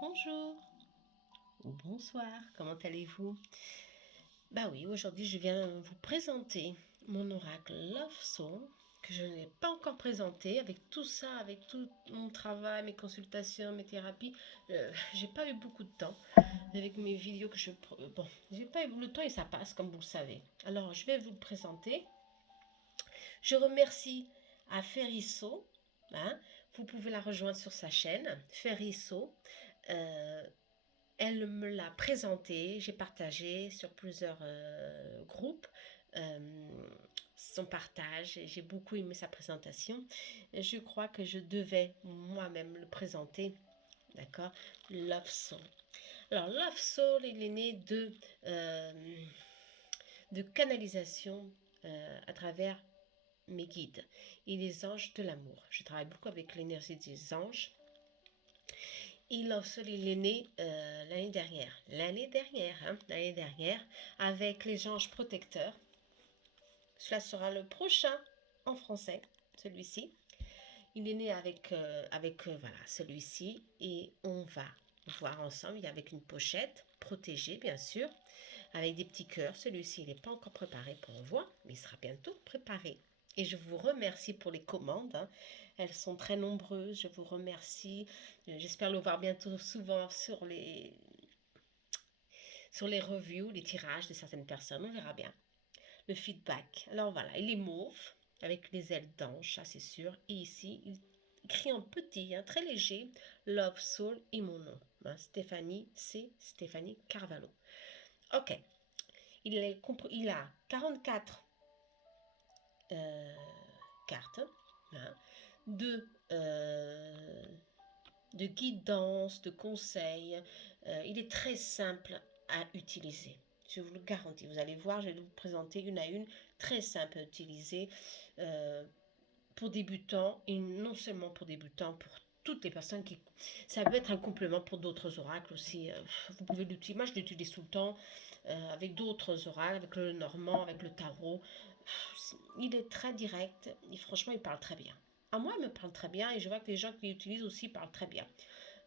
Bonjour ou bonsoir, comment allez-vous? Bah oui, aujourd'hui je viens vous présenter mon oracle Love Soul que je n'ai pas encore présenté avec tout ça, avec tout mon travail, mes consultations, mes thérapies. J'ai pas eu beaucoup de temps avec mes vidéos que je... Bon, j'ai pas eu le temps et ça passe comme vous le savez. Alors je vais vous le présenter. Je remercie à Ferrisso, hein, vous pouvez la rejoindre sur sa chaîne, Ferrisso. Euh, Elle me l'a présenté, j'ai partagé sur plusieurs groupes son partage, j'ai beaucoup aimé sa présentation. Je crois que je devais moi-même le présenter, d'accord? Love Soul. Alors, Love Soul, il est né de canalisation à travers mes guides et les anges de l'amour. Je travaille beaucoup avec l'énergie des anges. Et Love Soul, il est né l'année dernière, avec les anges protecteurs. Cela sera le prochain en français, celui-ci. Il est né avec voilà, celui-ci et on va voir ensemble, avec une pochette protégée bien sûr, avec des petits cœurs. Celui-ci, il n'est pas encore préparé pour voir, mais il sera bientôt préparé. Et je vous remercie pour les commandes, hein. Elles sont très nombreuses, je vous remercie. J'espère le voir bientôt souvent sur les reviews, les tirages de certaines personnes, on verra bien. Le feedback. Alors voilà, il est mauve, avec les ailes d'ange, ça c'est sûr. Et ici, il écrit en petit, hein, très léger, Love Soul et mon nom. Hein, Stéphanie, c'est Stéphanie Carvalho. Ok, il a 44 cartes, hein, de, euh, de guidance, de conseils. Il est très simple à utiliser. Je vous le garantis. Vous allez voir, je vais vous présenter une à une, très simple à utiliser pour débutants et non seulement pour débutants, pour toutes les personnes qui... Ça peut être un complément pour d'autres oracles aussi. Vous pouvez l'utiliser. Moi, je l'utilise tout le temps avec d'autres oracles, avec le normand, avec le tarot. Il est très direct et franchement, il parle très bien. À moi, il me parle très bien et je vois que les gens qui l'utilisent aussi parlent très bien.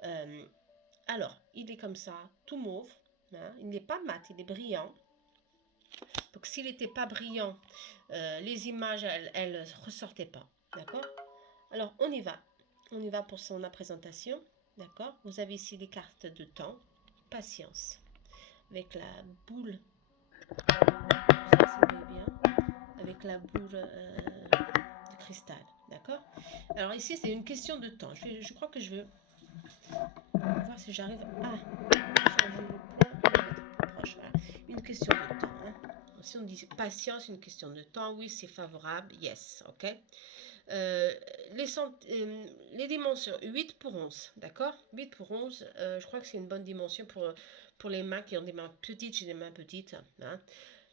Euh, alors, il est comme ça, tout mauve. Hein, il n'est pas mat, il est brillant. Donc, s'il n'était pas brillant, les images, elles ne ressortaient pas. D'accord? Alors, on y va. On y va pour son présentation. D'accord? Vous avez ici les cartes de temps. Patience. Avec la boule. Ça, bien. Avec la boule de cristal. D'accord? Alors, ici, c'est une question de temps. Je crois que je veux voir si j'arrive à changer le plan. Proche, voilà. Une question de temps. Hein. Si on dit patience, une question de temps, oui, c'est favorable. Yes, ok. Euh, les dimensions 8 pour 11, d'accord? 8 pour 11, je crois que c'est une bonne dimension pour les mains qui ont des mains petites, j'ai des mains petites. Hein.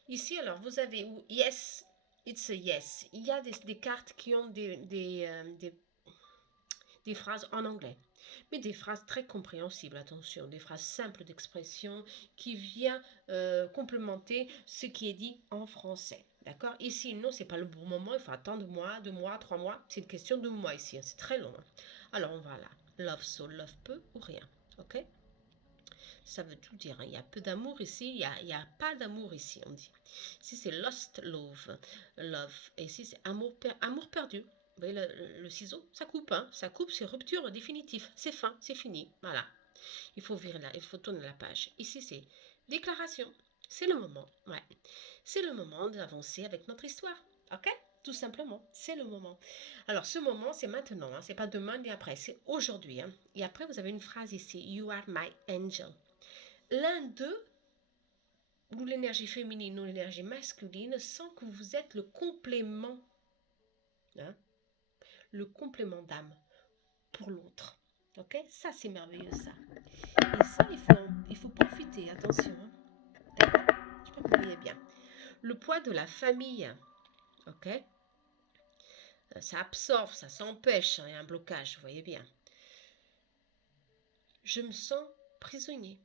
Ici, alors, vous avez yes, it's a yes. Il y a des cartes qui ont des phrases en anglais, mais des phrases très compréhensibles, attention, des phrases simples d'expression qui viennent complémenter ce qui est dit en français. D'accord? Ici, non, c'est pas le bon moment, il faut attendre mois, 2 mois, 3 mois. C'est une question de mois ici, hein, c'est très long. Hein. Alors, on va là. Love soul, love peu ou rien. Ok? Ça veut tout dire. Hein. Il y a peu d'amour ici, il y a pas d'amour ici, on dit. Ici, c'est lost love. Love. Et ici, c'est amour perdu. Vous voyez le ciseau? Ça coupe, hein? Ça coupe, c'est rupture définitive. C'est fin, c'est fini. Voilà. Il faut virer là, il faut tourner la page. Ici, c'est déclaration. C'est le moment. Ouais. C'est le moment d'avancer avec notre histoire. Ok? Tout simplement, c'est le moment. Alors, ce moment, c'est maintenant. Hein. C'est pas demain ni après. C'est aujourd'hui. Hein. Et après, vous avez une phrase ici. You are my angel. L'un d'eux, ou l'énergie féminine ou l'énergie masculine, sent que vous êtes le complément. Hein, le complément d'âme pour l'autre. Ok? Ça, c'est merveilleux, ça. Et ça, il faut profiter. Attention. Hein. D'accord? Je sais pas que vous voyez bien. Le poids de la famille. Ok? Ça absorbe, ça s'empêche. Il y a un blocage, vous voyez bien. Je me sens prisonnier.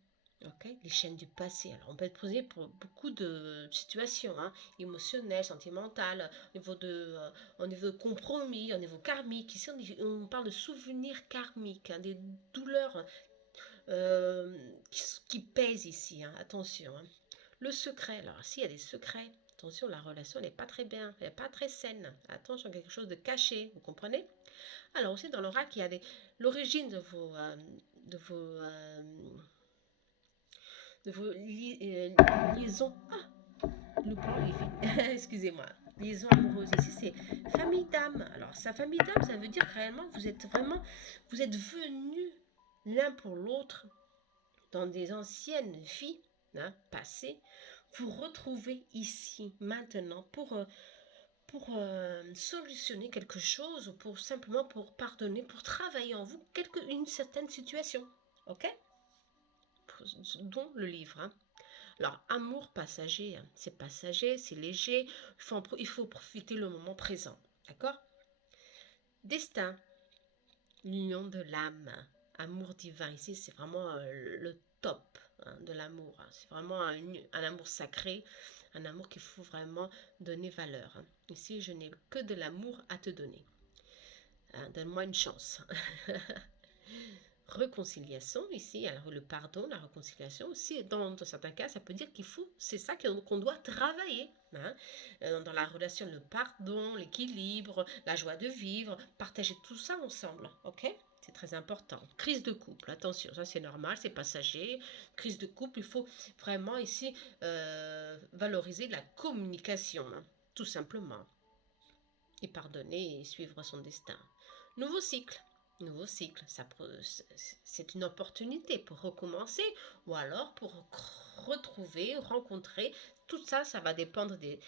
Okay. Les chaînes du passé. Alors, on peut être prisonnier pour beaucoup de situations, hein, émotionnelles, sentimentales, au niveau de compromis, au niveau karmique. Ici, on parle de souvenirs karmiques, hein, des douleurs qui pèsent ici, hein, attention. Hein. Le secret, alors s'il y a des secrets, attention, la relation n'est pas très bien, elle n'est pas très saine. Attention, quelque chose de caché, vous comprenez? Alors aussi dans l'oracle, il y a l'origine de vos liaisons. Ah, le plan est excusez-moi. Liaison amoureuse ici, c'est famille d'âme. Alors, sa famille d'âme, ça veut dire réellement que vous êtes venus l'un pour l'autre dans des anciennes vies, hein, passées, vous retrouvez ici, maintenant, pour solutionner quelque chose, ou pour simplement pour pardonner, pour travailler en vous une certaine situation. Ok? Dont le livre. Hein. Alors, amour passager, hein, c'est passager, c'est léger, il faut profiter le moment présent. D'accord? Destin, l'union de l'âme, amour divin. Ici, c'est vraiment le top, hein, de l'amour. Hein. C'est vraiment un amour sacré, un amour qu'il faut vraiment donner valeur. Hein. Ici, je n'ai que de l'amour à te donner. Hein, donne-moi une chance. Réconciliation ici, alors le pardon, la réconciliation aussi, dans certains cas, ça peut dire c'est ça qu'on doit travailler, hein, dans la relation, le pardon, l'équilibre, la joie de vivre, partager tout ça ensemble, ok? C'est très important. Crise de couple, attention, ça c'est normal, c'est passager. Crise de couple, il faut vraiment ici valoriser la communication, hein, tout simplement, et pardonner et suivre son destin. Nouveau cycle. Nouveau cycle, c'est une opportunité pour recommencer ou alors pour retrouver, rencontrer. Tout ça, ça va dépendre des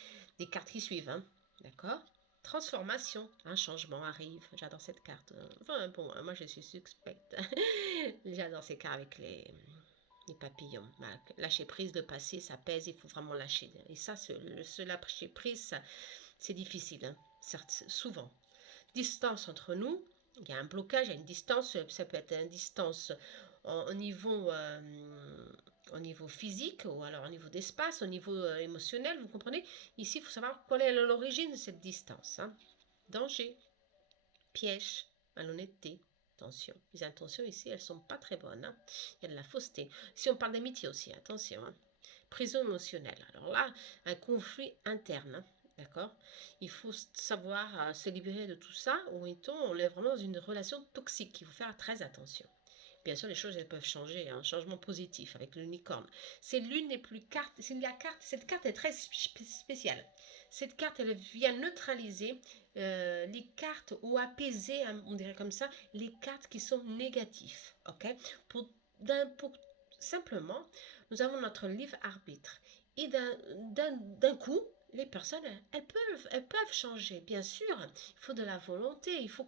cartes qui suivent. Hein. D'accord? Transformation, un changement arrive. J'adore cette carte. Enfin, bon, moi je suis suspecte. J'adore ces cartes avec les papillons. Lâcher prise, le passé, ça pèse, il faut vraiment lâcher. Et ça, ce lâcher prise, c'est difficile, hein, certes, souvent. Distance entre nous, il y a un blocage, il y a une distance, ça peut être une distance au niveau physique, ou alors au niveau d'espace, au niveau émotionnel, vous comprenez? Ici, il faut savoir quelle est l'origine de cette distance. Hein. Danger, piège, malhonnêteté, attention. Les intentions ici, elles ne sont pas très bonnes. Hein. Il y a de la fausseté. Si on parle d'amitié aussi, attention. Hein. Prison émotionnelle. Alors là, un conflit interne. Hein. D'accord? Il faut savoir se libérer de tout ça, ou on est vraiment dans une relation toxique. Il faut faire très attention. Bien sûr, les choses elles peuvent changer, un changement positif avec l'unicorne. C'est l'une des plus cartes, cette carte est très spéciale. Cette carte, elle vient neutraliser les cartes ou apaiser, on dirait comme ça, les cartes qui sont négatives. Ok? Pour simplement, nous avons notre livre arbitre. Et d'un coup, les personnes, elles peuvent changer, bien sûr. Il faut de la volonté, il faut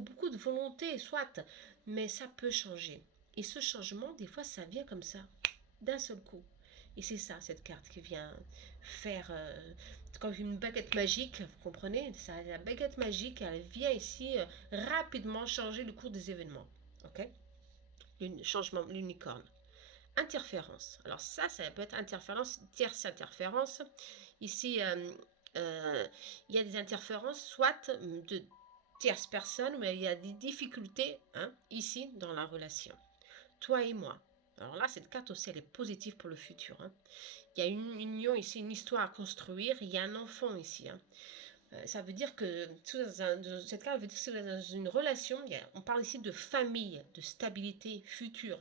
beaucoup de volonté, soit, mais ça peut changer. Et ce changement, des fois, ça vient comme ça, d'un seul coup. Et c'est ça, cette carte qui vient faire comme une baguette magique, vous comprenez? La baguette magique, elle vient ici rapidement changer le cours des événements. Ok? Changement, l'unicorne. Interférence. Alors ça peut être interférence, tierce interférence. Ici, il y a des interférences, soit de tierces personnes, mais il y a des difficultés, hein, ici dans la relation. Toi et moi. Alors là, cette carte aussi, elle est positive pour le futur. Hein. Il y a une union ici, une histoire à construire. Il y a un enfant ici. Hein. Ça veut dire que cette carte veut dire que dans une relation, on parle ici de famille, de stabilité future.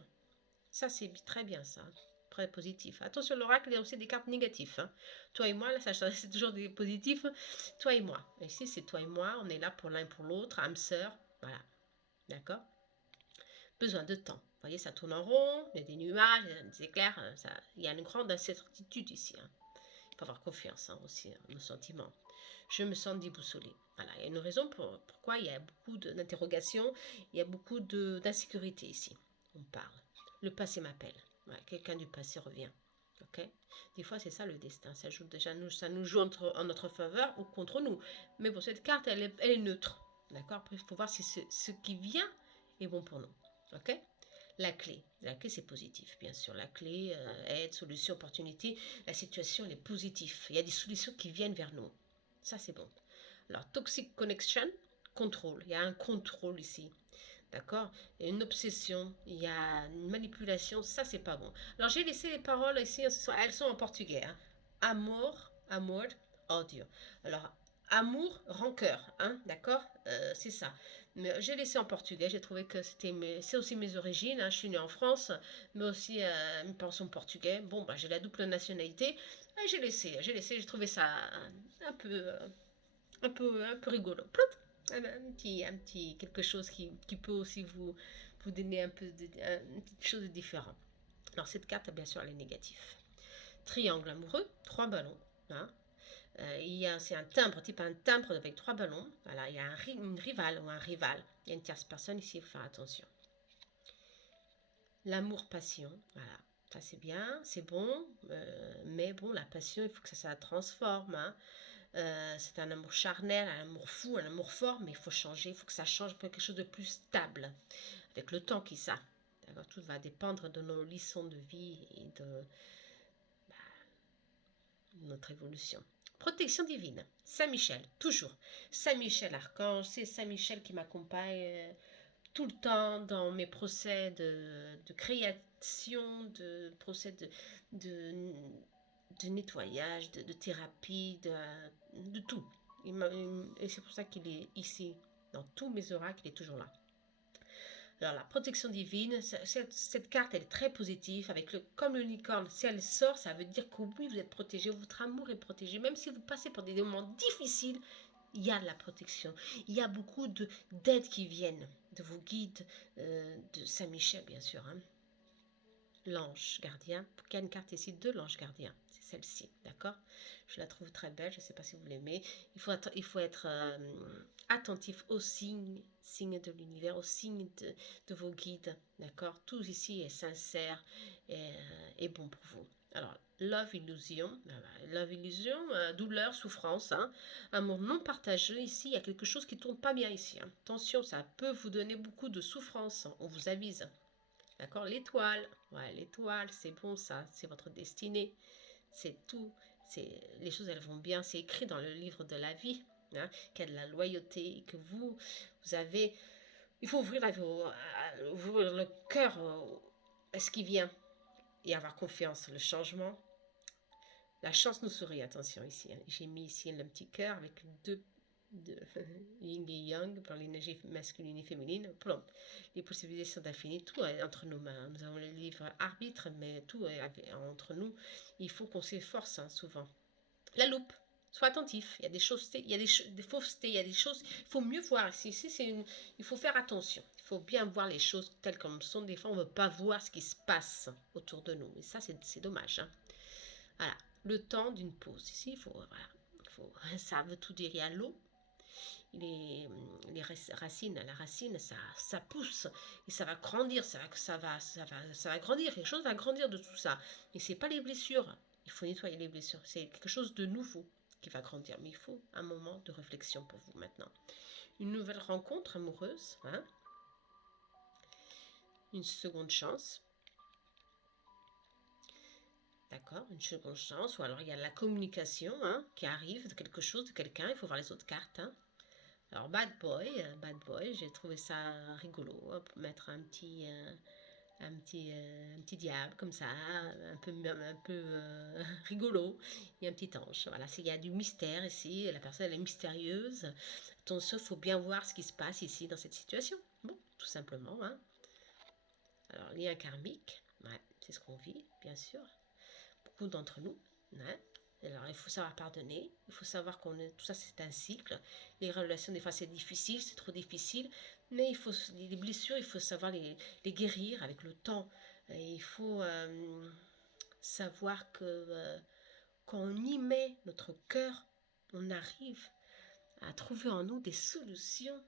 Ça, c'est très bien, ça. Très positif. Attention, l'oracle, il y a aussi des cartes négatives. Hein. Toi et moi, là, c'est toujours des positifs. Toi et moi. Ici, c'est toi et moi. On est là pour l'un et pour l'autre. Âme sœur. Voilà. D'accord? Besoin de temps. Vous voyez, ça tourne en rond. Il y a des nuages, il y a des éclairs. Il y a une grande incertitude ici. Hein. Il faut avoir confiance aussi en nos sentiments. Je me sens déboussolée. Voilà, il y a une raison pourquoi il y a beaucoup d'interrogations, il y a beaucoup d'insécurité ici. On parle. Le passé m'appelle. Ouais, quelqu'un du passé revient. Ok. Des fois, c'est ça le destin. Ça joue déjà, ça nous joue en notre faveur ou contre nous. Mais pour cette carte, elle est neutre. D'accord. Après, il faut voir si ce qui vient est bon pour nous. Ok. La clé c'est positif, bien sûr. La clé, aide, solution, opportunité. La situation, elle est positive. Il y a des solutions qui viennent vers nous. Ça, c'est bon. Alors, toxic connection, contrôle. Il y a un contrôle ici. D'accord? Et une obsession, il y a une manipulation, ça c'est pas bon. Alors j'ai laissé les paroles ici, elles sont en portugais. Hein. Amour, amor, odio. Alors, amour, rancœur, hein, d'accord? C'est ça. Mais j'ai laissé en portugais, j'ai trouvé que c'est aussi mes origines. Hein. Je suis née en France, mais aussi mes parents sont portugais. Bon, bah, j'ai la double nationalité. Et j'ai trouvé ça un peu, un peu rigolo. Un petit quelque chose qui peut aussi vous donner un peu une petite chose de différent. Alors cette carte, bien sûr, elle est négative. Triangle amoureux, trois ballons. Hein. C'est un timbre, type un timbre avec trois ballons. Voilà, il y a une rivale ou un rival. Il y a une tierce personne ici, il faut faire attention. L'amour-passion, voilà. Ça c'est bien, c'est bon, mais bon, la passion, il faut que ça transforme. Hein. C'est un amour charnel, un amour fou, un amour fort, mais il faut changer, il faut que ça change pour quelque chose de plus stable, avec le temps qui ça. Tout va dépendre de nos leçons de vie et de notre évolution. Protection divine, Saint-Michel, toujours. Saint-Michel Archange, c'est Saint-Michel qui m'accompagne tout le temps dans mes procès de création, de procès de, de nettoyage, de thérapie, de tout. Et c'est pour ça qu'il est ici, dans tous mes oracles, il est toujours là. Alors la protection divine, cette carte elle est très positive, comme le licorne, si elle sort, ça veut dire que oui, vous êtes protégé, votre amour est protégé, même si vous passez par des moments difficiles, il y a de la protection, il y a beaucoup d'aides qui viennent, de vos guides, de Saint-Michel bien sûr, hein. L'ange gardien, il y a une carte ici de l'ange gardien, c'est celle-ci, d'accord? Je la trouve très belle, je ne sais pas si vous l'aimez. Il faut être attentif aux signes de l'univers, aux signes de vos guides, d'accord? Tout ici est sincère et bon pour vous. Alors, love illusion, douleur, souffrance, hein, amour non partagé, ici, il y a quelque chose qui ne tourne pas bien ici. Hein. Attention, ça peut vous donner beaucoup de souffrance, on vous avise. D'accord, l'étoile, ouais, l'étoile, c'est bon ça, c'est votre destinée, c'est tout, les choses elles vont bien, c'est écrit dans le livre de la vie, hein, qu'il y a de la loyauté, que vous avez, il faut ouvrir le cœur à ce qui vient et avoir confiance, le changement. La chance nous sourit, attention ici, hein. J'ai mis ici un petit cœur avec deux de yin et yang pour l'énergie masculine et féminine. Plomb. Les possibilités sont infinies, tout est entre nos mains. Nous avons le livre arbitre, mais tout est entre nous. Il faut qu'on s'efforce hein, souvent. La loupe. Sois attentif. Il y a des choses, il y a des faussetés, il y a des choses. Il faut mieux voir. Il faut faire attention. Il faut bien voir les choses telles qu'elles sont. Des fois, on ne veut pas voir ce qui se passe autour de nous. Et ça, c'est dommage. Hein. Voilà. Le temps d'une pause. Ici, il faut, voilà, ça veut tout dire. Il y a l'eau. Les racines, la racine, ça pousse et ça va grandir, ça va grandir, quelque chose va grandir de tout ça. Et c'est pas les blessures, il faut nettoyer les blessures, c'est quelque chose de nouveau qui va grandir, mais il faut un moment de réflexion pour vous maintenant. Une nouvelle rencontre amoureuse, hein? Une seconde chance. D'accord, une seconde chance, ou alors il y a la communication hein, qui arrive de quelque chose, de quelqu'un, il faut voir les autres cartes. Hein. Alors bad boy, j'ai trouvé ça rigolo, hein, pour mettre un petit diable comme ça, un peu rigolo, et un petit ange. Voilà, il y a du mystère ici, la personne elle est mystérieuse. Attention, il faut bien voir ce qui se passe ici dans cette situation. Bon, tout simplement. Hein. Alors, lien karmique, ouais, c'est ce qu'on vit, bien sûr. Beaucoup d'entre nous. Hein. Alors, il faut savoir pardonner, il faut savoir tout ça c'est un cycle. Les relations, des fois c'est difficile, c'est trop difficile, mais les blessures, il faut savoir les guérir avec le temps. Et il faut savoir que quand on y met notre cœur, on arrive à trouver en nous des solutions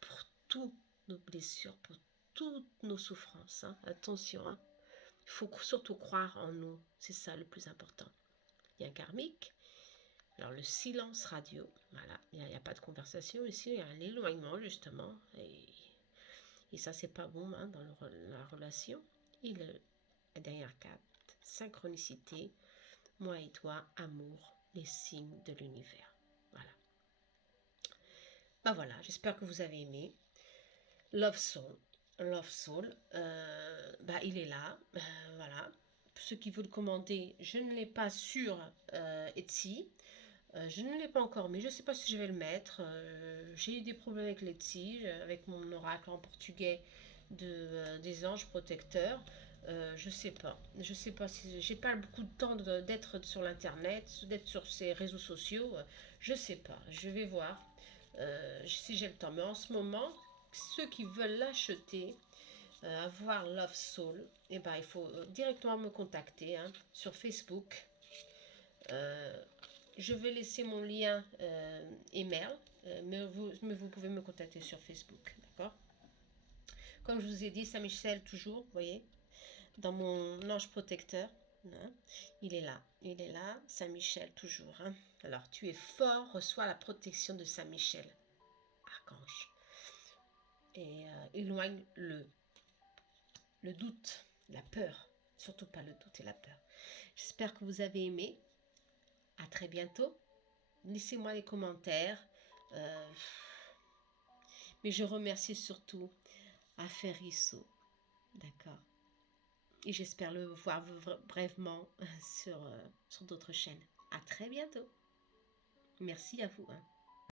pour toutes nos blessures, pour toutes nos souffrances. Hein. Attention, hein. Il faut surtout croire en nous, c'est ça le plus important. Il y a un karmique. Alors le silence radio, voilà, il n'y a pas de conversation ici, il y a un éloignement justement, et ça c'est pas bon hein, dans la relation. Et la dernière carte, synchronicité, moi et toi, amour, les signes de l'univers. Voilà. Ben voilà, j'espère que vous avez aimé. Love Soul. Love Soul, bah, il est là, voilà. Ceux qui veulent commander, je ne l'ai pas sur Etsy. Je ne l'ai pas encore mis, je ne sais pas si je vais le mettre. J'ai eu des problèmes avec l'Etsy, avec mon oracle en portugais des anges protecteurs. Je sais pas. Je sais pas si j'ai pas beaucoup de temps d'être sur l'internet, d'être sur ces réseaux sociaux. Je sais pas. Je vais voir si j'ai le temps. Mais en ce moment, ceux qui veulent l'acheter, avoir Love Soul, eh ben, il faut directement me contacter hein, sur Facebook. Euh, je vais laisser mon lien email, mais vous pouvez me contacter sur Facebook, d'accord? Comme je vous ai dit, Saint-Michel toujours, vous voyez, dans mon ange protecteur, hein, il est là, Saint-Michel toujours. Hein. Alors, tu es fort, reçois la protection de Saint-Michel, archange, et éloigne le doute, la peur, surtout pas le doute et la peur. J'espère que vous avez aimé. À très bientôt. Laissez-moi les commentaires. Euh, mais je remercie surtout Aferisso. D'accord. Et j'espère le voir brièvement sur d'autres chaînes. À très bientôt. Merci à vous. Hein.